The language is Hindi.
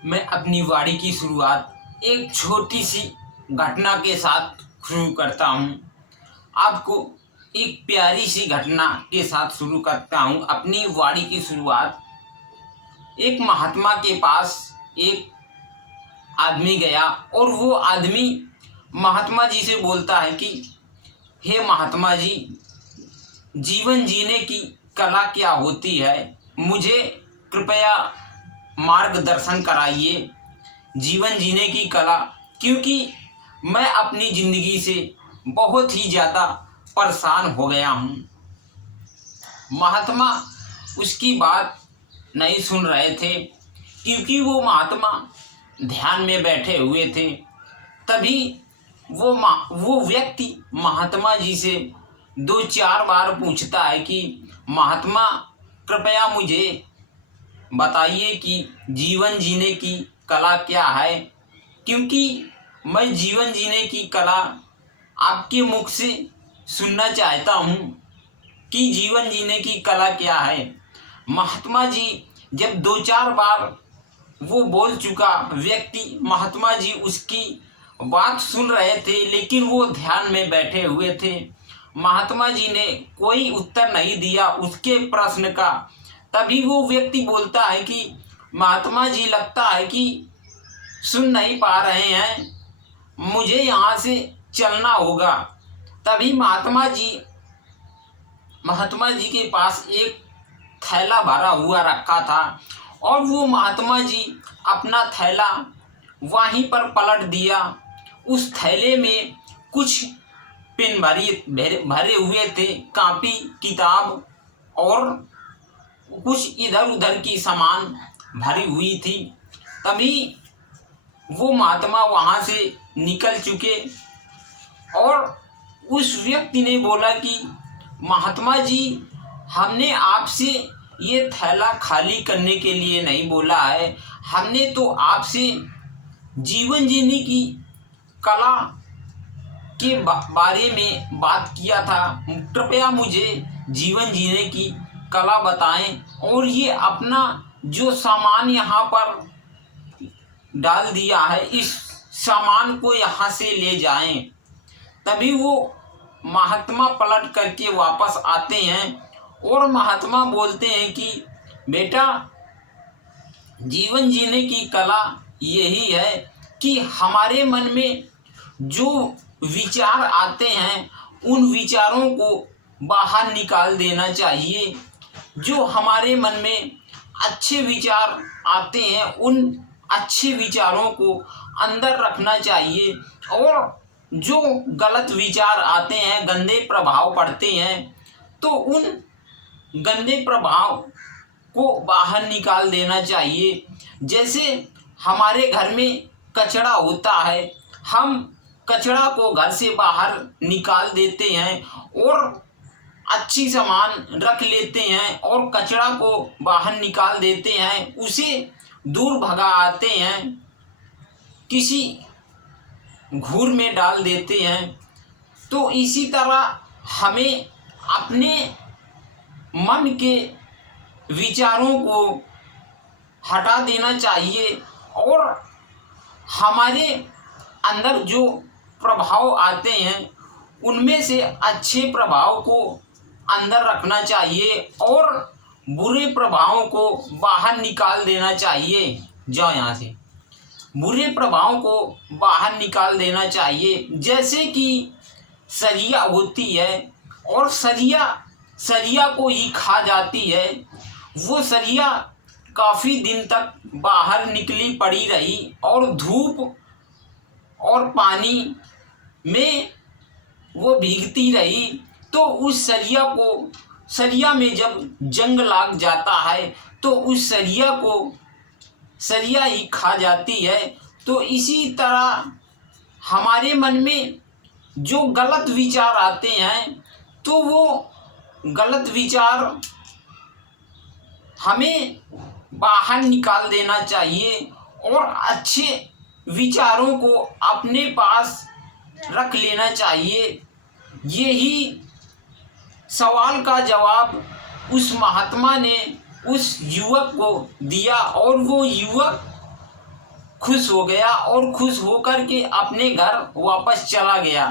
मैं अपनी वाणी की शुरुआत एक छोटी सी घटना के साथ शुरू करता हूँ। आपको एक प्यारी सी घटना के साथ शुरू करता हूँ अपनी वाणी की शुरुआत। एक महात्मा के पास एक आदमी गया और वो आदमी महात्मा जी से बोलता है कि हे महात्मा जी, जीवन जीने की कला क्या होती है, मुझे कृपया मार्गदर्शन कराइए जीवन जीने की कला, क्योंकि मैं अपनी ज़िंदगी से बहुत ही ज़्यादा परेशान हो गया हूँ। महात्मा उसकी बात नहीं सुन रहे थे, क्योंकि वो महात्मा ध्यान में बैठे हुए थे। तभी वो व्यक्ति महात्मा जी से 2-4 बार पूछता है कि महात्मा, कृपया मुझे बताइए कि जीवन जीने की कला क्या है, क्योंकि मैं जीवन जीने की कला आपके मुख से सुनना चाहता हूँ कि जीवन जीने की कला क्या है। महात्मा जी जब 2-4 बार वो बोल चुका व्यक्ति, महात्मा जी उसकी बात सुन रहे थे, लेकिन वो ध्यान में बैठे हुए थे। महात्मा जी ने कोई उत्तर नहीं दिया उसके प्रश्न का। तभी वो व्यक्ति बोलता है कि महात्मा जी, लगता है कि सुन नहीं पा रहे हैं, मुझे यहाँ से चलना होगा। तभी महात्मा जी के पास एक थैला भरा हुआ रखा था और वो महात्मा जी अपना थैला वहीं पर पलट दिया। उस थैले में कुछ पेन भरे हुए थे, कॉपी किताब और कुछ इधर उधर की सामान भरी हुई थी। तभी वो महात्मा वहाँ से निकल चुके और उस व्यक्ति ने बोला कि महात्मा जी, हमने आपसे ये थैला खाली करने के लिए नहीं बोला है, हमने तो आपसे जीवन जीने की कला के बारे में बात किया था। कृपया मुझे जीवन जीने की कला बताएं और ये अपना जो सामान यहाँ पर डाल दिया है, इस सामान को यहाँ से ले जाएं। तभी वो महात्मा पलट करके वापस आते हैं और महात्मा बोलते हैं कि बेटा, जीवन जीने की कला यही है कि हमारे मन में जो विचार आते हैं उन विचारों को बाहर निकाल देना चाहिए। जो हमारे मन में अच्छे विचार आते हैं उन अच्छे विचारों को अंदर रखना चाहिए और जो गलत विचार आते हैं, गंदे प्रभाव पड़ते हैं, तो उन गंदे प्रभाव को बाहर निकाल देना चाहिए। जैसे हमारे घर में कचरा होता है, हम कचरा को घर से बाहर निकाल देते हैं और अच्छी सामान रख लेते हैं और कचरा को बाहर निकाल देते हैं, उसे दूर भगा आते हैं, किसी घूर में डाल देते हैं। तो इसी तरह हमें अपने मन के विचारों को हटा देना चाहिए और हमारे अंदर जो प्रभाव आते हैं उनमें से अच्छे प्रभाव को अंदर रखना चाहिए और बुरे प्रभावों को बाहर निकाल देना चाहिए। जाओ यहाँ से, बुरे प्रभावों को बाहर निकाल देना चाहिए। जैसे कि सरिया होती है और सरिया को ही खा जाती है, वो सरिया काफ़ी दिन तक बाहर निकली पड़ी रही और धूप और पानी में वो भीगती रही, तो उस सरिया में जब जंग लग जाता है तो उस सरिया ही खा जाती है। तो इसी तरह हमारे मन में जो गलत विचार आते हैं तो वो गलत विचार हमें बाहर निकाल देना चाहिए और अच्छे विचारों को अपने पास रख लेना चाहिए। यही सवाल का जवाब उस महात्मा ने उस युवक को दिया और वो युवक खुश हो गया और खुश होकर के अपने घर वापस चला गया।